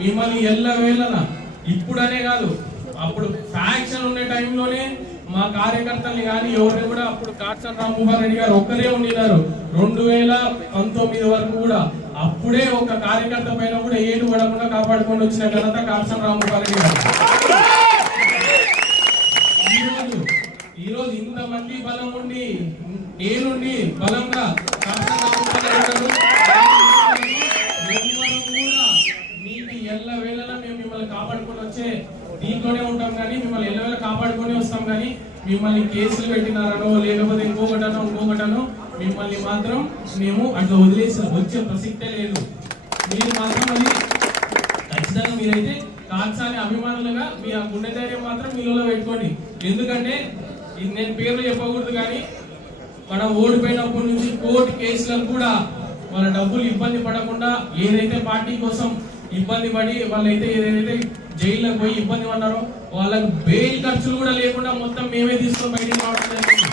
మిమ్మల్ని ఎల్లవేళలా ఇప్పుడనే కాదు, అప్పుడు ఫ్యాక్షన్ ఉండే టైంలోనే మా కార్యకర్తల్ని కానీ ఎవరిని కూడా అప్పుడు కాట్సాని రామ్మోహన్ రెడ్డి గారు ఒక్కరే ఉండినారు. 2019 వరకు కూడా అప్పుడే ఒక కార్యకర్త పైన కూడా ఏడు పడకుండా కాపాడుకొని వచ్చిన ఘనత కాట్సాని రామ్మోహన్ రెడ్డి గారు. ఈరోజు ఇంతమంది బలం ఉండి నేనుండి బలంగా మీకు ఎల్ల వేళలా మేము మిమ్మల్ని కాపాడుకొని వచ్చే దీంట్లోనే ఉంటాం కానీ మిమ్మల్ని ఎల్లవేళ కాపాడుకొని వస్తాం కానీ మిమ్మల్ని కేసులు పెట్టినారనో లేకపోతే ఇంకొకటనో మిమ్మల్ని మాత్రం మేము అట్లా వదిలేసి వచ్చే ప్రసక్తే లేదు. మీరు మాత్రం అది ఖచ్చితంగా మీరైతే కాట్సాని అభిమానులుగా మీ ఆ గుండె ధైర్యం మాత్రం మీలో పెట్టుకోండి. ఎందుకంటే నేను పేర్లు చెప్పకూడదు కానీ మనం ఓడిపోయినప్పటి నుంచి కోర్టు కేసులకు కూడా వాళ్ళ డబ్బులు ఇబ్బంది పడకుండా ఏదైతే పార్టీ కోసం ఇబ్బంది పడి వాళ్ళైతే ఏదైతే జైల్లోకి పోయి ఇబ్బంది పడ్డారో వాళ్ళకి బెయిల్ ఖర్చులు కూడా లేకుండా మొత్తం మేమే తీసుకొని బయటికి రావడం జరిగింది.